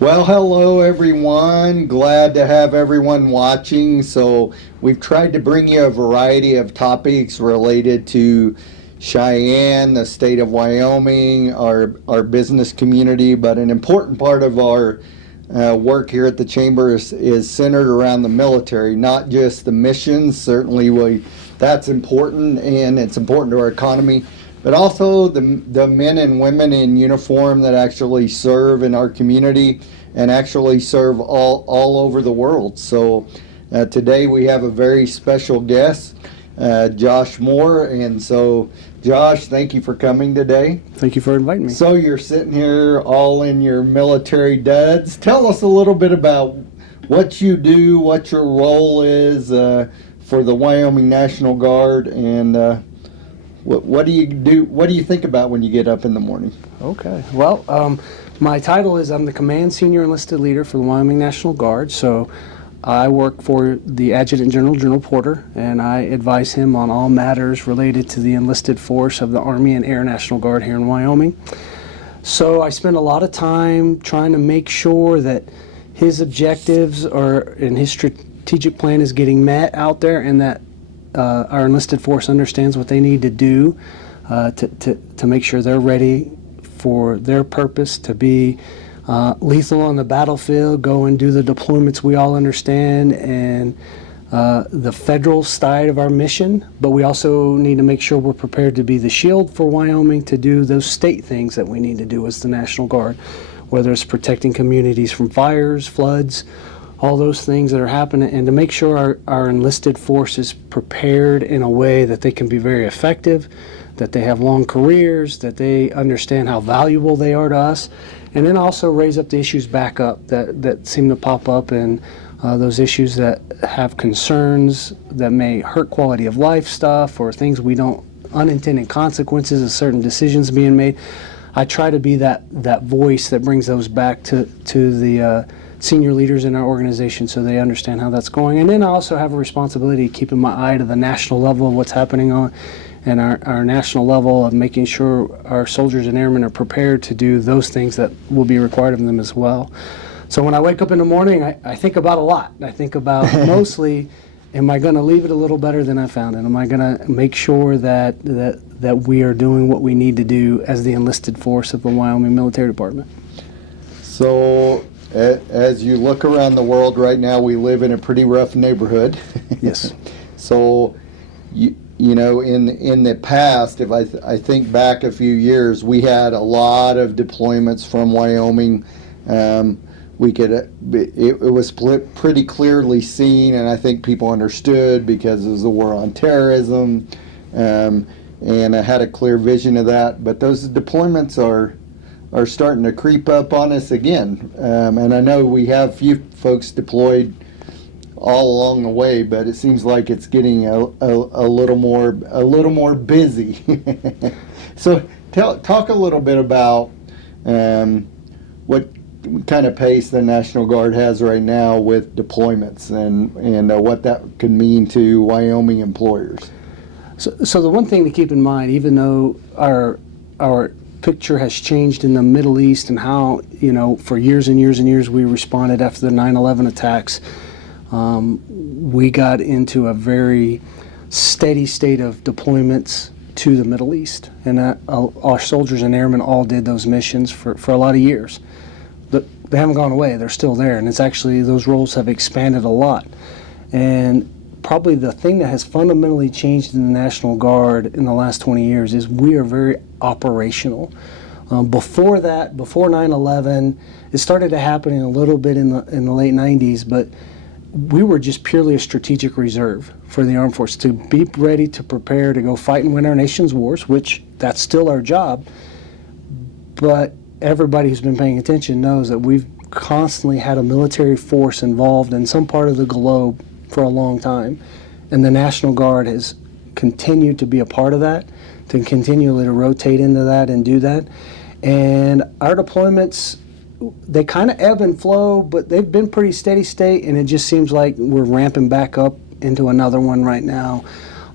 Well, hello everyone. Glad to have everyone watching. So, we've tried to bring you a variety of topics related to Cheyenne, the state of Wyoming, our business community, but an important part of our work here at the Chamber is centered around the military, not just the missions. Certainly, that's important and it's important to our economy, but also the men and women in uniform that actually serve in our community and actually serve all over the world. So today we have a very special guest, Josh Moore. And so, Josh, thank you for coming today. Thank you for inviting me. So you're sitting here all in your military duds. Tell us a little bit about what you do, what your role is for the Wyoming National Guard, and what do you do? What do you think about when you get up in the morning? Okay. Well, my title is I'm the Command Senior Enlisted Leader for the Wyoming National Guard. So I work for the Adjutant General, General Porter, and I advise him on all matters related to the enlisted force of the Army and Air National Guard here in Wyoming. So I spend a lot of time trying to make sure that his objectives and his strategic plan is getting met out there, and that our enlisted force understands what they need to do to make sure they're ready for their purpose to be lethal on the battlefield, go and do the deployments we all understand, and the federal side of our mission. But we also need to make sure we're prepared to be the shield for Wyoming to do those state things that we need to do as the National Guard, whether it's protecting communities from fires, floods, all those things that are happening, and to make sure our enlisted force is prepared in a way that they can be very effective, that they have long careers, that they understand how valuable they are to us, and then also raise up the issues back up that seem to pop up, and those issues that have concerns that may hurt quality of life stuff, or things we don't, unintended consequences of certain decisions being made. I try to be that voice that brings those back to the senior leaders in our organization so they understand how that's going. And then I also have a responsibility of keeping my eye to the national level of what's happening on, and our national level of making sure our soldiers and airmen are prepared to do those things that will be required of them as well. So when I wake up in the morning, I think about a lot. I think about mostly, am I going to leave it a little better than I found it? Am I going to make sure that we are doing what we need to do as the enlisted force of the Wyoming Military Department? So as you look around the world right now, we live in a pretty rough neighborhood. Yes. So, you know, in the past, if I think back a few years, we had a lot of deployments from Wyoming. It was pretty clearly seen, and I think people understood because it was the war on terrorism, and I had a clear vision of that. But those deployments are starting to creep up on us again, and I know we have few folks deployed all along the way, but it seems like it's getting a little more busy. So talk a little bit about what kind of pace the National Guard has right now with deployments, and what that could mean to Wyoming employers. So the one thing to keep in mind, even though our picture has changed in the Middle East, and how, for years and years and years we responded after the 9/11 attacks, we got into a very steady state of deployments to the Middle East, and our soldiers and airmen all did those missions for a lot of years. They haven't gone away, they're still there, and it's actually, those roles have expanded a lot. And probably the thing that has fundamentally changed in the National Guard in the last 20 years is we are very operational. Before that, before 9/11, it started to happen a little bit in the late 90s, but we were just purely a strategic reserve for the armed force to be ready to prepare to go fight and win our nation's wars, which that's still our job. But everybody who's been paying attention knows that we've constantly had a military force involved in some part of the globe for a long time, and the National Guard has continued to be a part of that, to continually to rotate into that and do that. And our deployments, they kind of ebb and flow, but they've been pretty steady state, and it just seems like we're ramping back up into another one right now.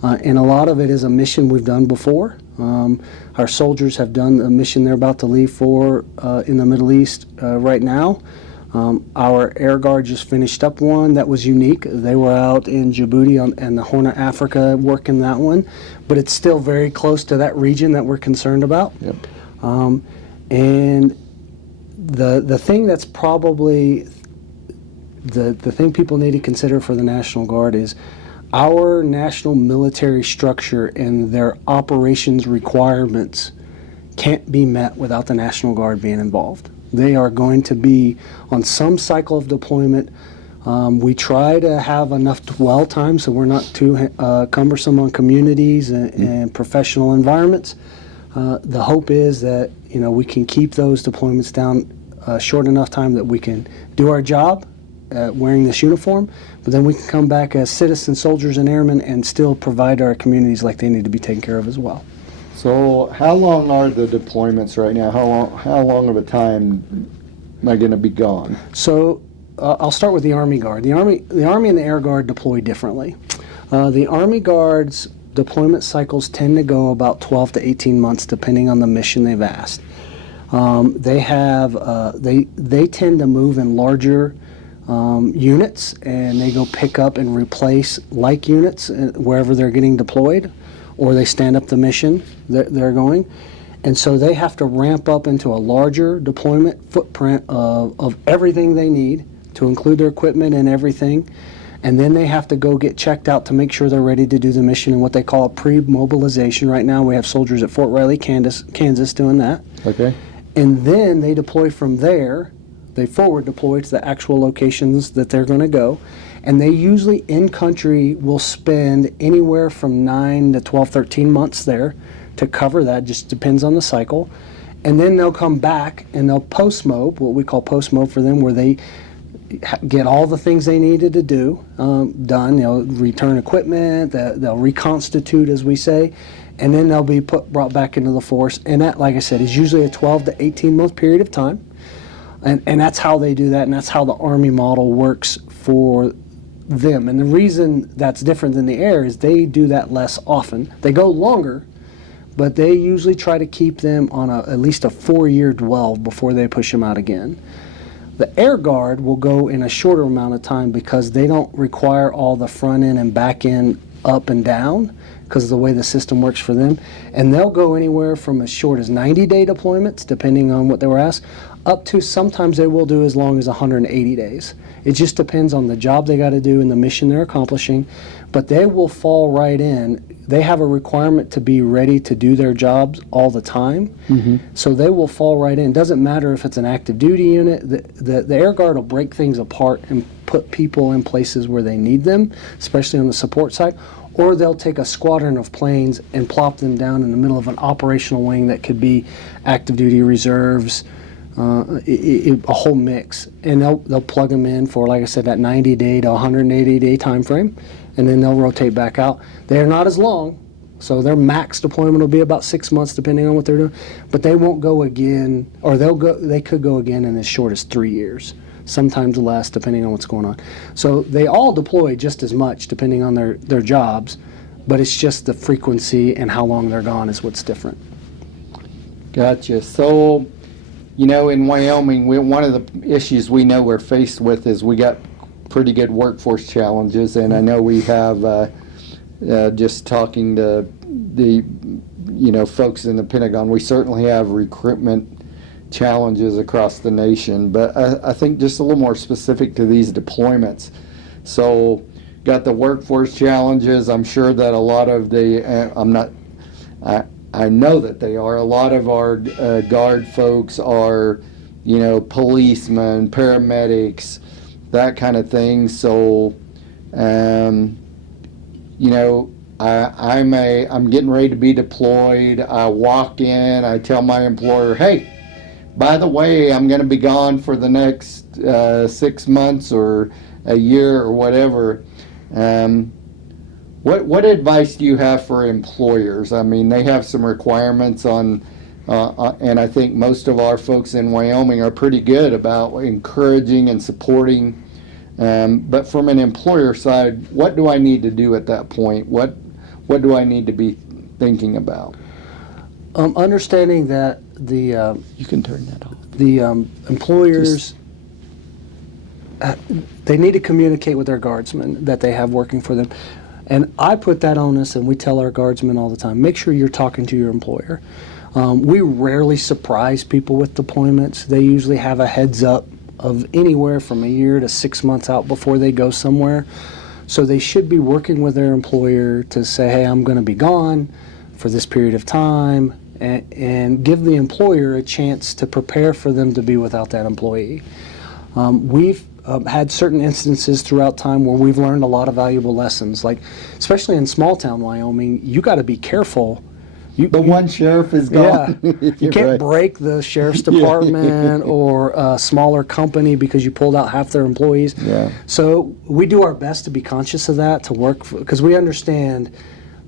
And a lot of it is a mission we've done before. Our soldiers have done a mission they're about to leave for in the Middle East right now. Our Air Guard just finished up one that was unique. They were out in Djibouti and the Horn of Africa working that one, but it's still very close to that region that we're concerned about. Yep. And the thing that's probably the thing people need to consider for the National Guard is our national military structure and their operations requirements can't be met without the National Guard being involved. They are going to be on some cycle of deployment. We try to have enough dwell time so we're not too cumbersome on communities and professional environments. The hope is that we can keep those deployments down short enough time that we can do our job wearing this uniform, but then we can come back as citizen soldiers and airmen and still provide our communities like they need to be taken care of as well. So how long are the deployments right now? How long of a time am I going to be gone? So I'll start with the Army Guard. The Army and the Air Guard deploy differently. The Army Guard's deployment cycles tend to go about 12 to 18 months depending on the mission they've asked. They tend to move in larger units, and they go pick up and replace like units wherever they're getting deployed, or they stand up the mission that they're going. And so they have to ramp up into a larger deployment footprint of everything they need to include their equipment and everything. And then they have to go get checked out to make sure they're ready to do the mission in what they call a pre-mobilization. Right now we have soldiers at Fort Riley, Kansas doing that. Okay. And then they deploy from there. They forward deploy to the actual locations that they're going to go. And they usually in country will spend anywhere from 9 to 12, 13 months there to cover that. Just depends on the cycle. And then they'll come back and they'll post-mob, what we call post-mob for them, where they get all the things they needed to do done. They'll return equipment, they'll reconstitute, as we say, and then they'll be brought back into the force. And that, like I said, is usually a 12 to 18 month period of time. And that's how they do that, and that's how the Army model works for them. And the reason that's different than the Air is they do that less often. They go longer, but they usually try to keep them on at least a 4-year dwell before they push them out again. The Air Guard will go in a shorter amount of time because they don't require all the front end and back end up and down because of the way the system works for them. And they'll go anywhere from as short as 90-day deployments, depending on what they were asked, up to sometimes they will do as long as 180 days. It just depends on the job they got to do and the mission they're accomplishing. But they will fall right in. They have a requirement to be ready to do their jobs all the time. Mm-hmm. So they will fall right in. Doesn't matter if it's an active duty unit. The Air Guard will break things apart and put people in places where they need them, especially on the support side. Or they'll take a squadron of planes and plop them down in the middle of an operational wing that could be active duty reserves, a whole mix. And they'll plug them in for, like I said, that 90-day to 180-day time frame, and then they'll rotate back out. They're not as long, so their max deployment will be about 6 months depending on what they're doing, but they won't go again, or they could go again in as short as 3 years, sometimes less depending on what's going on. So they all deploy just as much depending on their jobs, but it's just the frequency and how long they're gone is what's different. Gotcha. So, in Wyoming, one of the issues we know we're faced with is we got pretty good workforce challenges, and I know we have, just talking to the, folks in the Pentagon, we certainly have recruitment challenges across the nation, but I think just a little more specific to these deployments. So, got the workforce challenges. I'm sure that a lot of I know that they are. A lot of our Guard folks are, policemen, paramedics, that kind of thing. So, I'm getting ready to be deployed. I walk in, I tell my employer, hey, by the way, I'm going to be gone for the next 6 months or a year or whatever. What advice do you have for employers? I mean, they have some requirements on, and I think most of our folks in Wyoming are pretty good about encouraging and supporting. But from an employer side, what do I need to do at that point? What do I need to be thinking about? Understanding that the you can turn that off. The employers they need to communicate with their guardsmen that they have working for them. And I put that on us, and we tell our guardsmen all the time, make sure you're talking to your employer. We rarely surprise people with deployments. They usually have a heads up of anywhere from a year to 6 months out before they go somewhere. So they should be working with their employer to say, hey, I'm going to be gone for this period of time, and give the employer a chance to prepare for them to be without that employee. We've had certain instances throughout time where we've learned a lot of valuable lessons, like especially in small town Wyoming, you got to be careful. One sheriff is gone. Yeah, you can't right. break the sheriff's department or a smaller company because you pulled out half their employees. Yeah. So we do our best to be conscious of that, to work, because we understand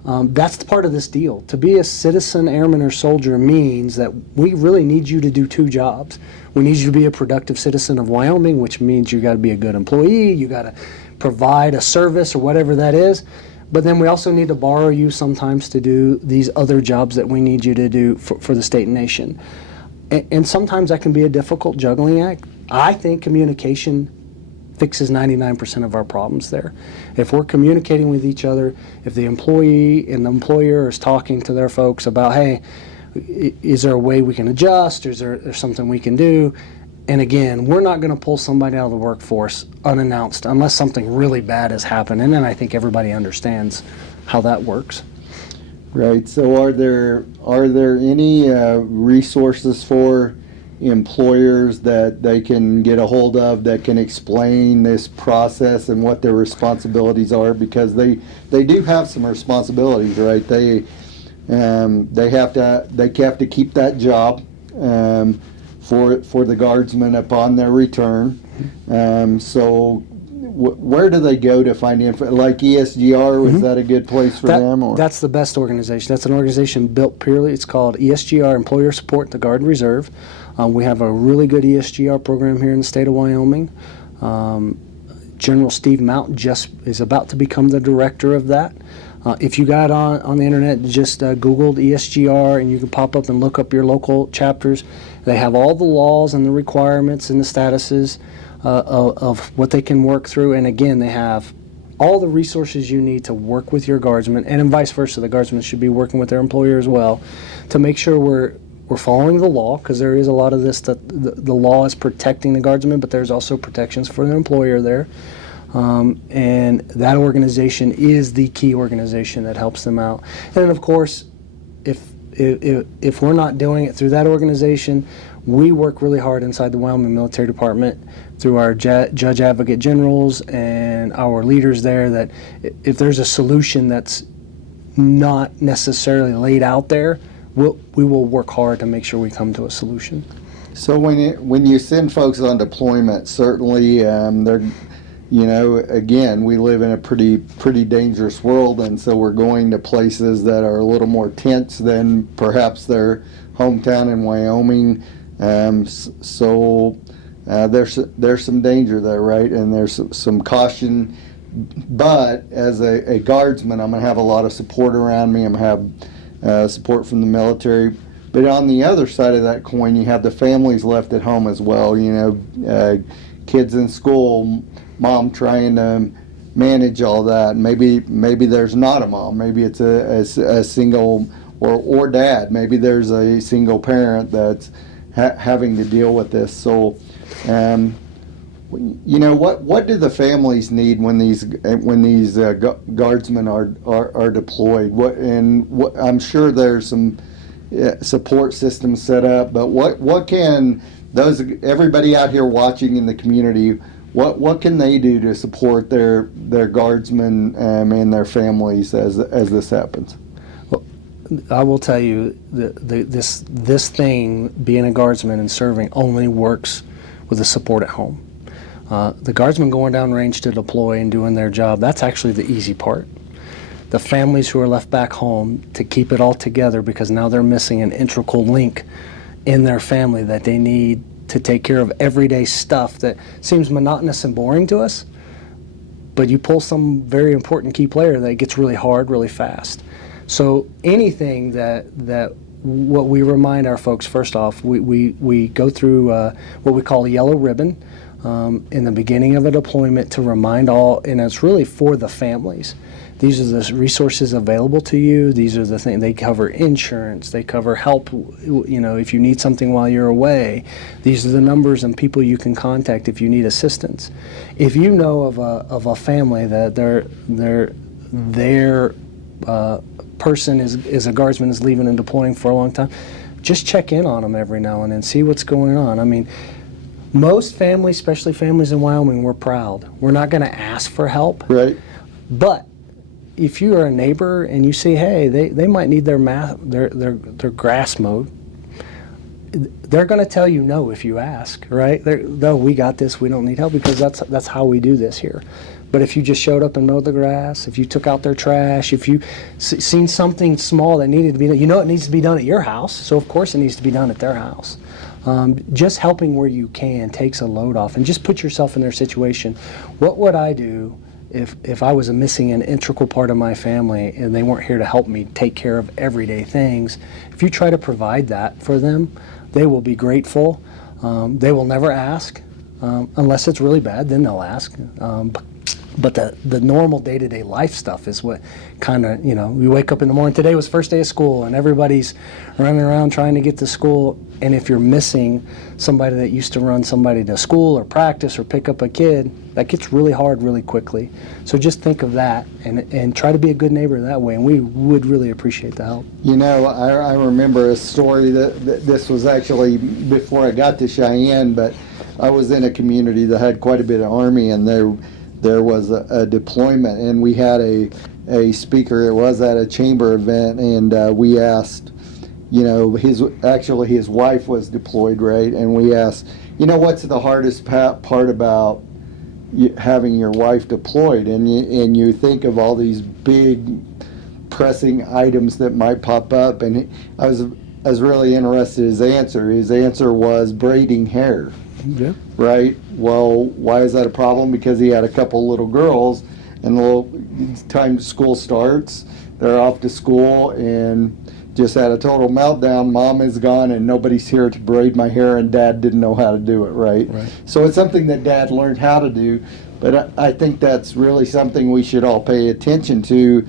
that's the part of this deal. To be a citizen, airman, or soldier means that we really need you to do two jobs. We need you to be a productive citizen of Wyoming, which means you got to be a good employee, you got to provide a service or whatever that is. But then we also need to borrow you sometimes to do these other jobs that we need you to do for the state and nation. And sometimes that can be a difficult juggling act. I think communication fixes 99% of our problems there. If we're communicating with each other, if the employee and the employer is talking to their folks about, hey, is there a way we can adjust? Is there something we can do? And again, we're not going to pull somebody out of the workforce unannounced unless something really bad has happened. And then I think everybody understands how that works. Right. So are there any resources for employers that they can get a hold of that can explain this process and what their responsibilities are? Because they do have some responsibilities, right? They have to keep that job for the guardsmen upon their return. So where do they go to find info? Like ESGR, is that a good place for them? Or? That's the best organization. That's an organization built purely, it's called ESGR, Employer Support the Guard and Reserve. We have a really good ESGR program here in the state of Wyoming. General Steve Mount just is about to become the director of that. If you got on the internet, just Googled ESGR, and you can pop up and look up your local chapters. They have all the laws and the requirements and the statuses of what they can work through. And again, they have all the resources you need to work with your guardsmen, and vice versa. The guardsmen should be working with their employer as well to make sure we're following the law, because there is a lot of this that the law is protecting the guardsmen, but there's also protections for the employer there. And that organization is the key organization that helps them out. And then, of course, if we're not doing it through that organization, we work really hard inside the Wyoming Military Department through our judge advocate generals and our leaders there, that if there's a solution that's not necessarily laid out there, we will work hard to make sure we come to a solution. So when you send folks on deployment, certainly they're, again, we live in a pretty dangerous world, and so we're going to places that are a little more tense than perhaps their hometown in Wyoming. So there's some danger there, right? And there's some caution. But as a guardsman, I'm going to have a lot of support around me. I'm going to have support from the military. But on the other side of that coin, you have the families left at home as well. Kids in school, mom trying to manage all that. Maybe there's not a mom. Maybe it's a single or dad. Maybe there's a single parent that's having to deal with this. So, what do the families need when these guardsmen are deployed? I'm sure there's some support systems set up, but what can everybody out here watching in the community, what can they do to support their guardsmen and their families as this happens? Well, I will tell you this thing, being a guardsman and serving, only works with the support at home. The guardsmen going down range to deploy and doing their job, that's actually the easy part. The families who are left back home to keep it all together, because now they're missing an integral link in their family that they need to take care of everyday stuff that seems monotonous and boring to us, but you pull some very important key player that gets really hard really fast. So anything that what we remind our folks, first off, we go through what we call a yellow ribbon. in the beginning of a deployment to remind all, and it's really for the families. These are the resources available to you. These are the things. They cover insurance. They cover help, if you need something while you're away. These are the numbers and people you can contact if you need assistance. If you know of a family that their person is a guardsman, is leaving and deploying for a long time, just check in on them every now and then, see what's going on. I mean, most families, especially families in Wyoming, we're proud. We're not going to ask for help. Right. But if you are a neighbor and you see, hey, they might need their grass mowed, they're going to tell you no if you ask, right? No, we got this. We don't need help, because that's how we do this here. But if you just showed up and mowed the grass, if you took out their trash, if you seen something small that needed to be done, it needs to be done at your house, so of course it needs to be done at their house. Just helping where you can takes a load off, and just put yourself in their situation. What would I do if I was missing an integral part of my family and they weren't here to help me take care of everyday things? If you try to provide that for them, they will be grateful. They will never ask, unless it's really bad, then they'll ask. But the normal day-to-day life stuff is what kind of, we wake up in the morning. Today was first day of school, and everybody's running around trying to get to school. And if you're missing somebody that used to run somebody to school or practice or pick up a kid, that gets really hard really quickly. So just think of that and try to be a good neighbor that way, and we would really appreciate the help. I remember a story that this was actually before I got to Cheyenne, but I was in a community that had quite a bit of Army, and there was a deployment, and we had a speaker that was at a chamber event, and we asked, his wife was deployed, right? And we asked, what's the hardest part about having your wife deployed? And you think of all these big pressing items that might pop up, and I was really interested in his answer. His answer was braiding hair. Yeah. Right? Well, why is that a problem? Because he had a couple little girls, and the time school starts, they're off to school, and just had a total meltdown. Mom is gone, and nobody's here to braid my hair, and Dad didn't know how to do it, right? So it's something that Dad learned how to do, but I think that's really something we should all pay attention to.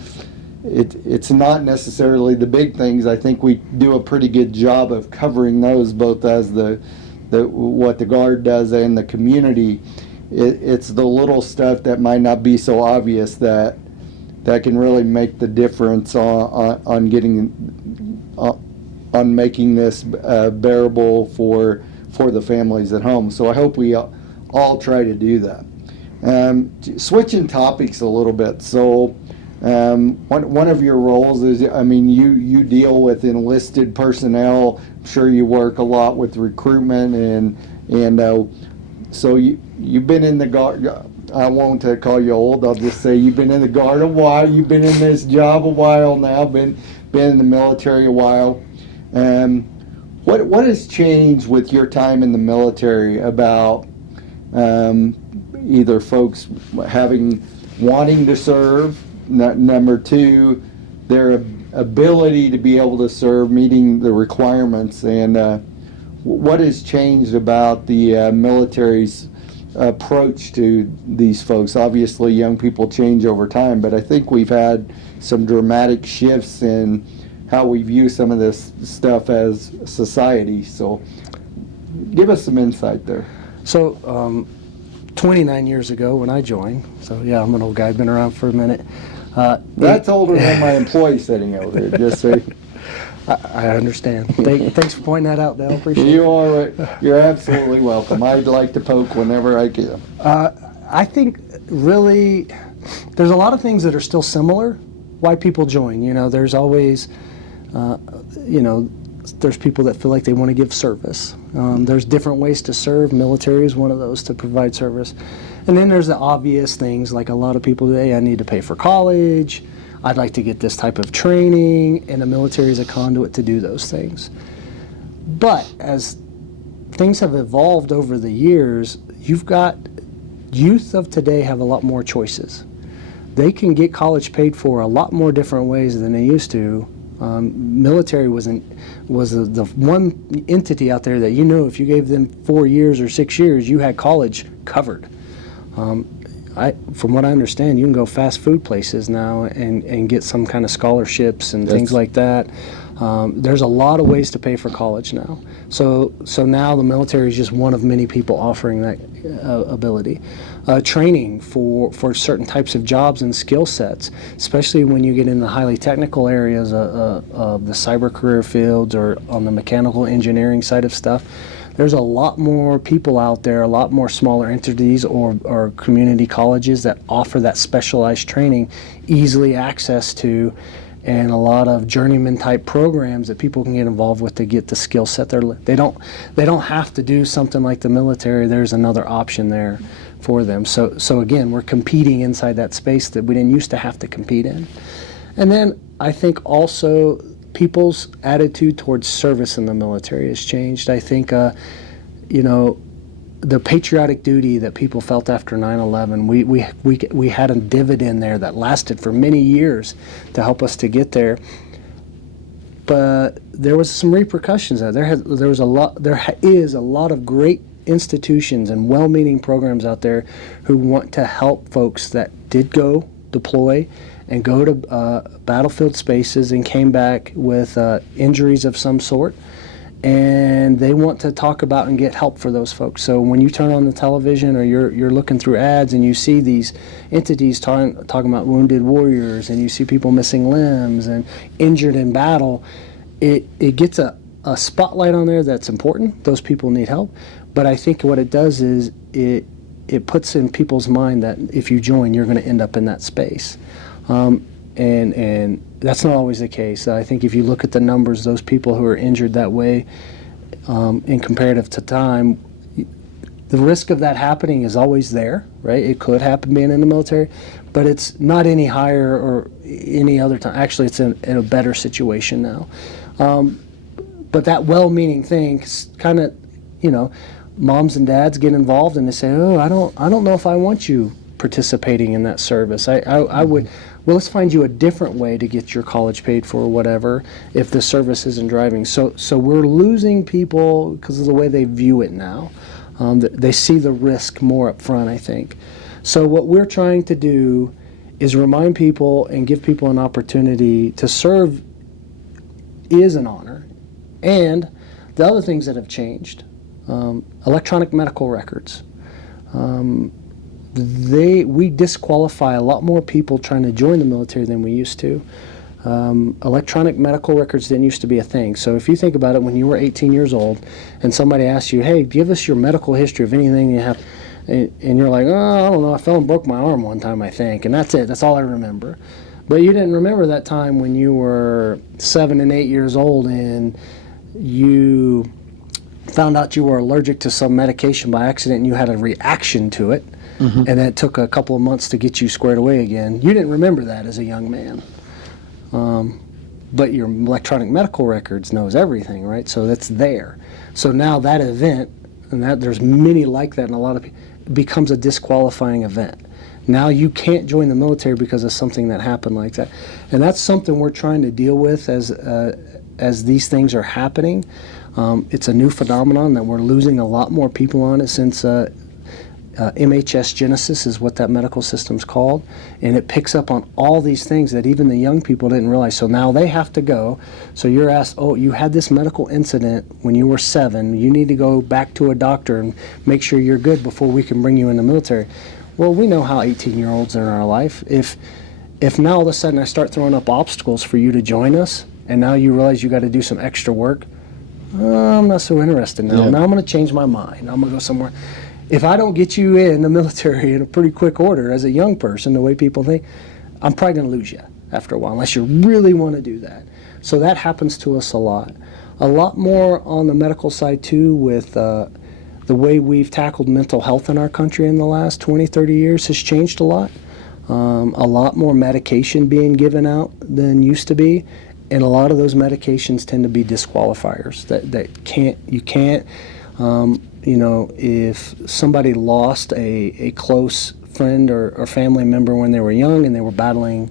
It's not necessarily the big things. I think we do a pretty good job of covering those, both as what the Guard does and the community. It's the little stuff that might not be so obvious that can really make the difference on making this bearable for the families at home. So I hope we all try to do that. Switching topics a little bit. So one of your roles is, you deal with enlisted personnel. I'm sure you work a lot with recruitment, and so you've been in the Guard. I won't call you old. I'll just say you've been in the Guard a while. You've been in this job a while now. Been in the military a while. What has changed with your time in the military about either folks wanting to serve, number two, their ability to be able to serve, meeting the requirements, and what has changed about the military's approach to these folks? Obviously, young people change over time, but I think we've had some dramatic shifts in how we view some of this stuff as society. So give us some insight there. So 29 years ago when I joined, so yeah, I'm an old guy, been around for a minute. That's older than my employee sitting over there, just so I understand. Thanks for pointing that out, Dale. Appreciate it. You are right. You're absolutely welcome. I'd like to poke whenever I can. I think really there's a lot of things that are still similar. Why people join, there's always, there's people that feel like they want to give service. There's different ways to serve. Military is one of those, to provide service. And then there's the obvious things, like a lot of people today, I need to pay for college, I'd like to get this type of training, and the military is a conduit to do those things. But as things have evolved over the years, you've got youth of today have a lot more choices. They can get college paid for a lot more different ways than they used to Military was the one entity out there that if you gave them 4 years or 6 years, you had college covered. From what I understand, you can go fast food places now and get some kind of scholarships and things like that. There's a lot of ways to pay for college now. So now the military is just one of many people offering that ability. Training for certain types of jobs and skill sets, especially when you get in the highly technical areas of the cyber career fields or on the mechanical engineering side of stuff. There's a lot more people out there, a lot more smaller entities or community colleges that offer that specialized training, easily access to, and a lot of journeyman type programs that people can get involved with to get the skill set. They don't have to do something like the military. There's another option there for them. So again, we're competing inside that space that we didn't used to have to compete in. And then I think also people's attitude towards service in the military has changed. I think, the patriotic duty that people felt after 9/11, we had a dividend there that lasted for many years to help us to get there. But there was some repercussions. There is a lot of great institutions and well-meaning programs out there who want to help folks that did go deploy and go to battlefield spaces and came back with injuries of some sort, and they want to talk about and get help for those folks. So when you turn on the television or you're looking through ads and you see these entities talking about wounded warriors, and you see people missing limbs and injured in battle, it gets a spotlight on there that's important. Those people need help. But I think what it does is it puts in people's mind that if you join, you're going to end up in that space. And that's not always the case. I think if you look at the numbers, those people who are injured that way in comparative to time, the risk of that happening is always there, right? It could happen being in the military, but it's not any higher or any other time. Actually, it's in a better situation now. But that well-meaning thing kind of, moms and dads get involved and they say, "Oh, I don't know if I want you participating in that service. I would. Well, let's find you a different way to get your college paid for or whatever if the service isn't driving." So we're losing people because of the way they view it now. They see the risk more up front, I think. So what we're trying to do is remind people and give people an opportunity to serve is an honor. And the other things that have changed, electronic medical records. We disqualify a lot more people trying to join the military than we used to. Electronic medical records didn't used to be a thing. So if you think about it, when you were 18 years old and somebody asked you, "Hey, give us your medical history of anything you have," and you're like, "Oh, I don't know, I fell and broke my arm one time, I think, and that's it, that's all I remember." But you didn't remember that time when you were 7 and 8 years old and you found out you were allergic to some medication by accident and you had a reaction to it, and it took a couple of months to get you squared away again. You didn't remember that as a young man. But your electronic medical records knows everything, right? So that's there. So now that event, and that there's many like that, and a lot of people, becomes a disqualifying event. Now you can't join the military because of something that happened like that. And that's something we're trying to deal with as these things are happening. It's a new phenomenon that we're losing a lot more people on it since MHS Genesis is what that medical system's called, and it picks up on all these things that even the young people didn't realize. So now they have to go. So you're asked, "Oh, you had this medical incident when you were 7. You need to go back to a doctor and make sure you're good before we can bring you in the military." Well, we know how 18-year-olds are in our life. If now all of a sudden I start throwing up obstacles for you to join us, and now you realize you got to do some extra work, I'm not so interested now. Yeah. Now I'm going to change my mind. I'm going to go somewhere. If I don't get you in the military in a pretty quick order as a young person, the way people think, I'm probably going to lose you after a while, unless you really want to do that. So that happens to us a lot. A lot more on the medical side, too, with the way we've tackled mental health in our country in the last 20, 30 years has changed a lot. A lot more medication being given out than used to be, and a lot of those medications tend to be disqualifiers. You can't. If somebody lost a close friend or family member when they were young and they were battling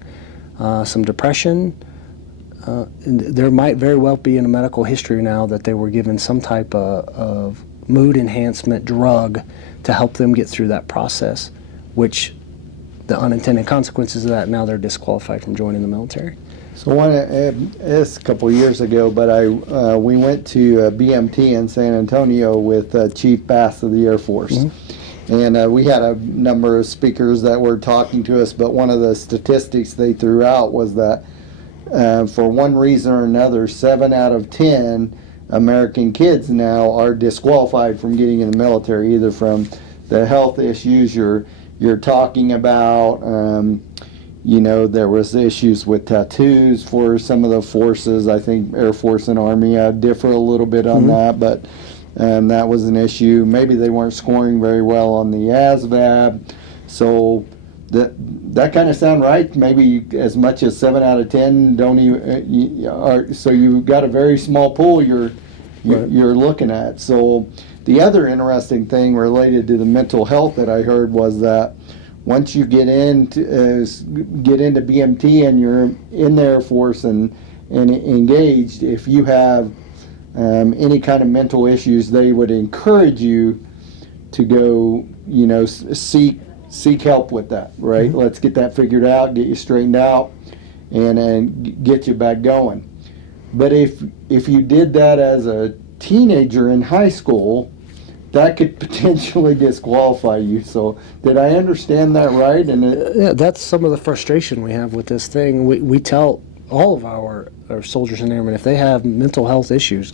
some depression, and there might very well be in a medical history now that they were given some type of mood enhancement drug to help them get through that process, which the unintended consequences of that, now they're disqualified from joining the military. So it's a couple of years ago, but we went to BMT in San Antonio with Chief Bass of the Air Force. Mm-hmm. And we had a number of speakers that were talking to us, but one of the statistics they threw out was that for one reason or another, 7 out of 10 American kids now are disqualified from getting in the military, either from the health issues you're talking about. There was issues with tattoos for some of the forces. I think Air Force and Army differ a little bit on that, but that was an issue. Maybe they weren't scoring very well on the ASVAB. So that kind of sound right? Maybe as much as 7 out of 10 don't even. So you've got a very small pool you're looking at. So the other interesting thing related to the mental health that I heard was that once you get into BMT and you're in the Air Force and engaged, if you have any kind of mental issues, they would encourage you to go, seek help with that, right? Mm-hmm. Let's get that figured out, get you straightened out, and get you back going. But if you did that as a teenager in high school, that could potentially disqualify you. So did I understand that right? Yeah, that's some of the frustration we have with this thing. We tell all of our soldiers and airmen, if they have mental health issues,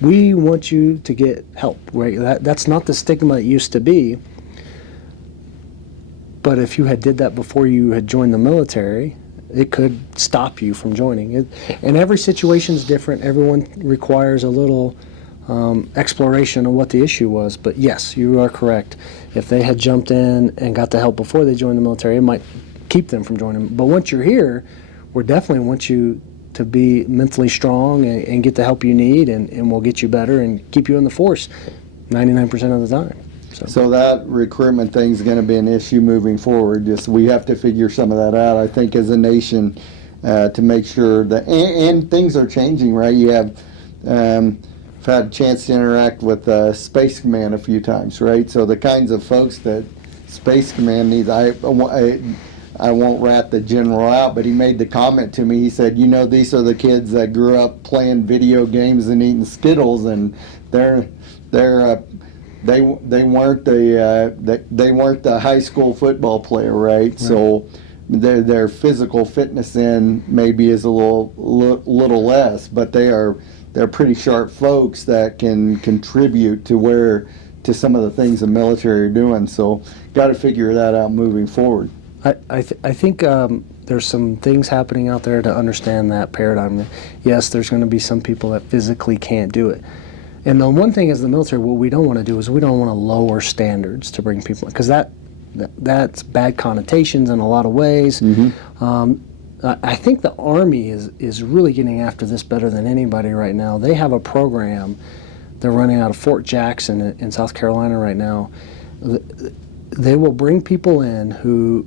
we want you to get help. Right? That's not the stigma it used to be. But if you had did that before you had joined the military, it could stop you from joining. And every situation is different. Everyone requires a little exploration of what the issue was. But yes, you are correct. If they had jumped in and got the help before they joined the military, it might keep them from joining. But once you're here, we definitely want you to be mentally strong and get the help you need, and we'll get you better and keep you in the force 99% of the time. So that recruitment thing is going to be an issue moving forward. Just we have to figure some of that out, I think, as a nation, to make sure that and things are changing, right? You have I've had a chance to interact with Space Command a few times, right? So the kinds of folks that Space Command needs, I won't rat the general out, but he made the comment to me. He said, these are the kids that grew up playing video games and eating Skittles, and they weren't the high school football player, right? So their physical fitness then maybe is a little less, but they're pretty sharp folks that can contribute to some of the things the military are doing. So got to figure that out moving forward. I think there's some things happening out there to understand that paradigm. Yes, there's going to be some people that physically can't do it. And the one thing as the military, what we don't want to do is we don't want to lower standards to bring people in, because that's bad connotations in a lot of ways. Mm-hmm. I think the Army is really getting after this better than anybody right now. They have a program they're running out of Fort Jackson in South Carolina right now. They will bring people in who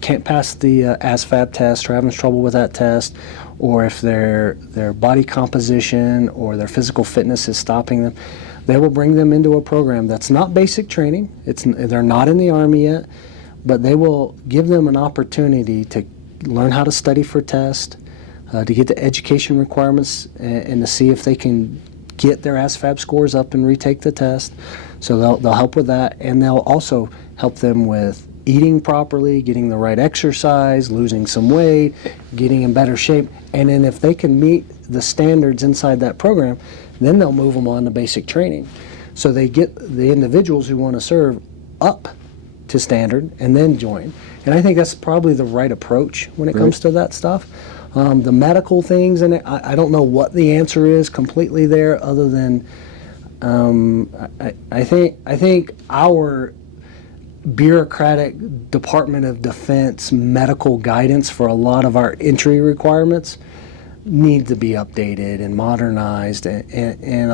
can't pass the ASVAB test or having trouble with that test, or if their body composition or their physical fitness is stopping them. They will bring them into a program that's not basic training. They're not in the Army yet, but they will give them an opportunity to learn how to study for test, to get the education requirements, and to see if they can get their ASVAB scores up and retake the test. So they'll help with that, and they'll also help them with eating properly, getting the right exercise, losing some weight, getting in better shape. And then if they can meet the standards inside that program, then they'll move them on to basic training. So they get the individuals who want to serve up to standard and then join. And I think that's probably the right approach when it comes to that stuff. The medical things, and I don't know what the answer is completely there, other than I think our bureaucratic Department of Defense medical guidance for a lot of our entry requirements need to be updated and modernized, and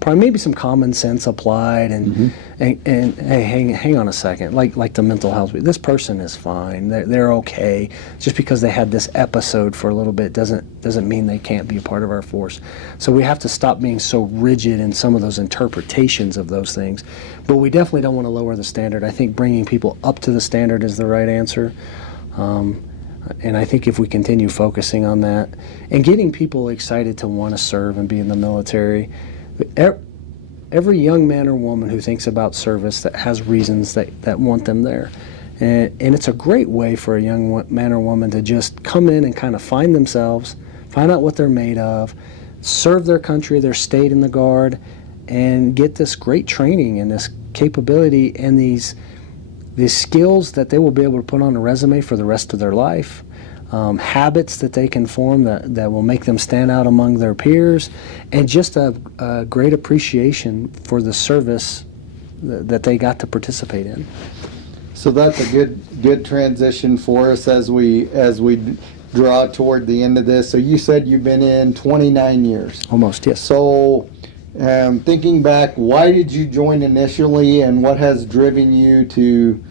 probably maybe some common sense applied, and hey, hang on a second, like the mental health. This person is fine. They're okay. Just because they had this episode for a little bit doesn't mean they can't be a part of our force. So we have to stop being so rigid in some of those interpretations of those things. But we definitely don't want to lower the standard. I think bringing people up to the standard is the right answer. And I think if we continue focusing on that and getting people excited to want to serve and be in the military, every young man or woman who thinks about service that has reasons that want them there. And it's a great way for a young man or woman to just come in and kind of find themselves, find out what they're made of, serve their country, their state in the Guard, and get this great training and this capability and these skills that they will be able to put on a resume for the rest of their life, habits that they can form that will make them stand out among their peers, and just a great appreciation for the service that they got to participate in. So that's a good transition for us as we draw toward the end of this. So you said you've been in 29 years. Almost, yes. So thinking back, why did you join initially, and what has driven you to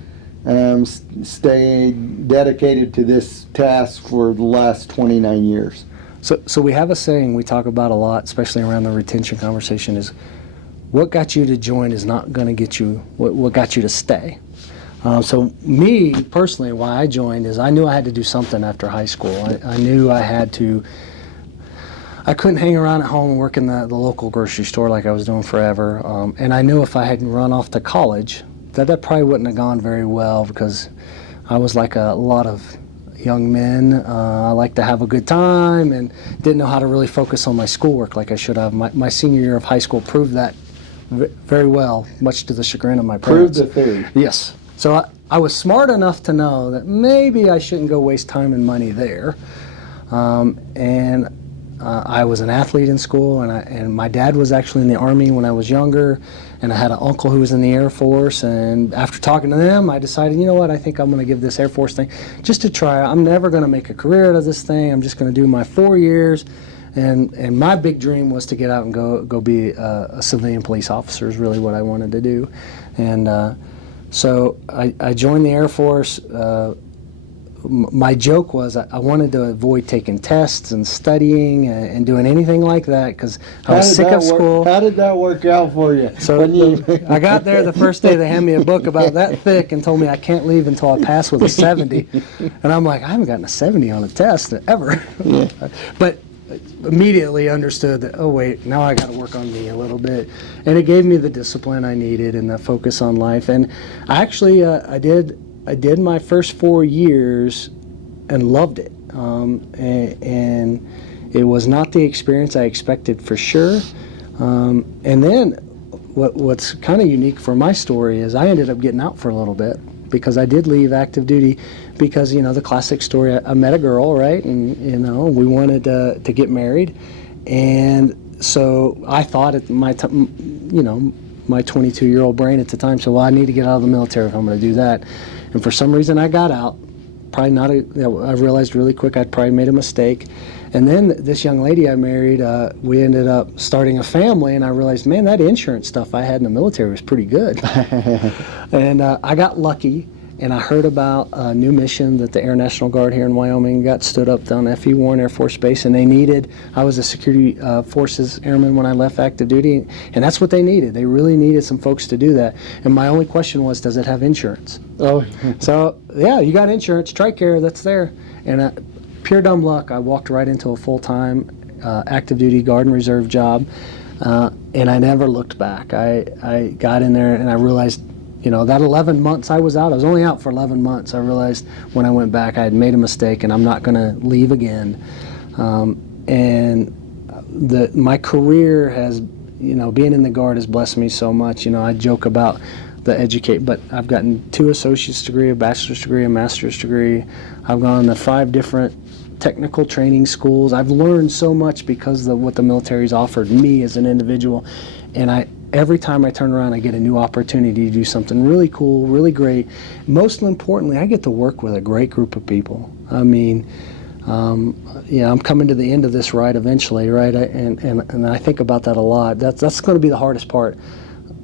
stay dedicated to this task for the last 29 years? So we have a saying we talk about a lot, especially around the retention conversation, is what got you to join is not going to get you what got you to stay. So me personally, why I joined is I knew I had to do something after high school. I knew I couldn't hang around at home and work in the local grocery store like I was doing forever. And I knew if I hadn't run off to college, that probably wouldn't have gone very well, because I was like a lot of young men. I liked to have a good time and didn't know how to really focus on my schoolwork like I should have. My senior year of high school proved that very well, much to the chagrin of my parents. Proved the theory. Yes. So I was smart enough to know that maybe I shouldn't go waste time and money there. I was an athlete in school, and my dad was actually in the Army when I was younger, and I had an uncle who was in the Air Force, and after talking to them, I decided, you know what, I think I'm going to give this Air Force thing just to try. I'm never going to make a career out of this thing. I'm just going to do my 4 years, and my big dream was to get out and go be a civilian police officer is really what I wanted to do. And so I joined the Air Force. My joke was I wanted to avoid taking tests and studying and doing anything like that, because I was sick of school. How did that work out for you? So I got there the first day, they handed me a book about that thick and told me I can't leave until I pass with a 70. And I'm like, I haven't gotten a 70 on a test ever. Yeah. But immediately understood that, oh wait, now I got to work on me a little bit. And it gave me the discipline I needed and the focus on life. And I actually, I did my first 4 years and loved it. And it was not the experience I expected for sure. And then what's kind of unique for my story is I ended up getting out for a little bit, because I did leave active duty because, the classic story, I met a girl, right? And, we wanted to get married. And so I thought at my 22-year-old brain at the time, so well, I need to get out of the military if I'm going to do that. And for some reason I got out. I realized really quick I'd probably made a mistake. And then this young lady I married, we ended up starting a family, and I realized, man, that insurance stuff I had in the military was pretty good. And I got lucky, and I heard about a new mission that the Air National Guard here in Wyoming got stood up down F.E. Warren Air Force Base, and I was a security forces airman when I left active duty, and that's what they needed. They really needed some folks to do that. And my only question was, does it have insurance? Oh. So, yeah, you got insurance, TRICARE, that's there. And pure dumb luck, I walked right into a full-time active duty Guard and Reserve job, and I never looked back. I got in there and I realized, that 11 months I was out, I was only out for 11 months. I realized when I went back I had made a mistake and I'm not going to leave again. And my career has, being in the Guard has blessed me so much. I joke about but I've gotten 2 associate's degree, a bachelor's degree, a master's degree. I've gone to 5 different technical training schools. I've learned so much because of what the military's offered me as an individual. And every time I turn around, I get a new opportunity to do something really cool, really great. Most importantly, I get to work with a great group of people. I mean, I'm coming to the end of this ride eventually, right? And I think about that a lot. That's going to be the hardest part.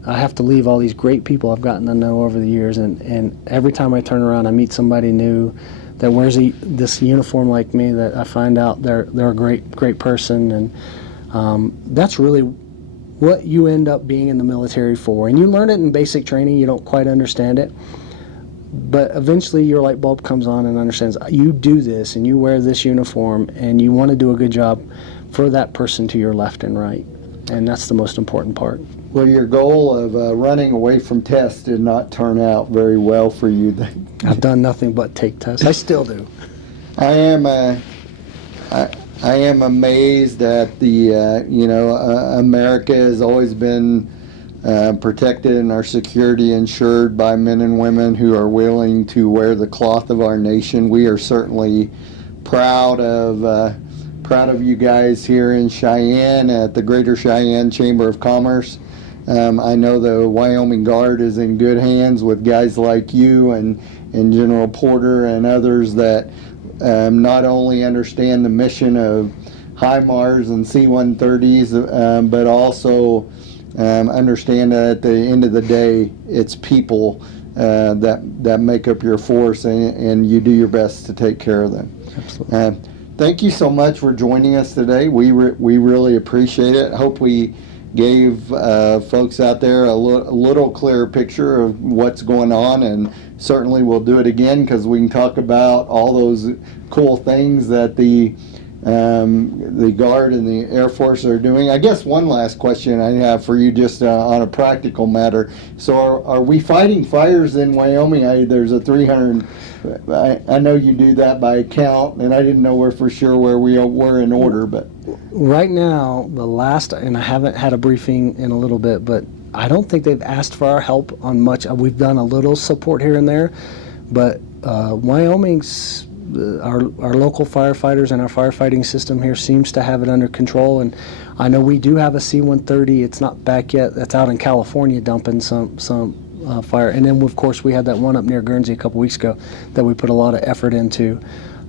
I have to leave all these great people I've gotten to know over the years, and every time I turn around, I meet somebody new that wears this uniform like me, that I find out they're a great person, and that's really what you end up being in the military for. And you learn it in basic training, you don't quite understand it, but eventually your light bulb comes on and understands you do this and you wear this uniform and you want to do a good job for that person to your left and right, and that's the most important part. Well, your goal of running away from tests did not turn out very well for you. I've done nothing but take tests. I still do. I am amazed at the America has always been protected and our security ensured by men and women who are willing to wear the cloth of our nation. We are certainly proud of you guys here in Cheyenne at the Greater Cheyenne Chamber of Commerce. I know the Wyoming Guard is in good hands with guys like you and General Porter and others that not only understand the mission of HIMARS and C-130s, but also understand that at the end of the day, it's people that make up your force, and you do your best to take care of them. Absolutely. Thank you so much for joining us today. We really appreciate it. Hope we gave folks out there a little clearer picture of what's going on, and certainly we'll do it again because we can talk about all those cool things that the Guard and the Air Force are doing. I guess one last question I have for you, just on a practical matter. So are we fighting fires in Wyoming? There's a 300, I know you do that by count, and I didn't know for sure where we were in order, but right now, and I haven't had a briefing in a little bit, but I don't think they've asked for our help on much. We've done a little support here and there, but Wyoming's our local firefighters and our firefighting system here seems to have it under control. And I know we do have a C-130. It's not back yet. That's out in California dumping some fire. And then, of course, we had that one up near Guernsey a couple weeks ago that we put a lot of effort into.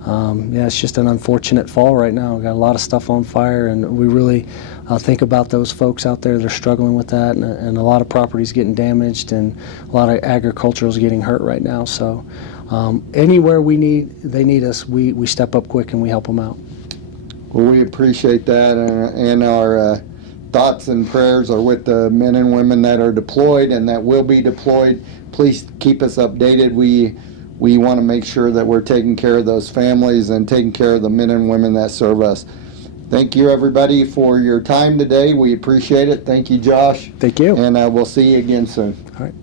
It's just an unfortunate fall right now. We've got a lot of stuff on fire, and we really think about those folks out there. They're struggling with that, and a lot of property's getting damaged, and a lot of agricultural is getting hurt right now. So anywhere they need us, we step up quick and we help them out. Well, we appreciate that, and our thoughts and prayers are with the men and women that are deployed and that will be deployed. Please keep us updated. We want to make sure that we're taking care of those families and taking care of the men and women that serve us. Thank you, everybody, for your time today. We appreciate it. Thank you, Josh. Thank you. And we'll see you again soon. All right.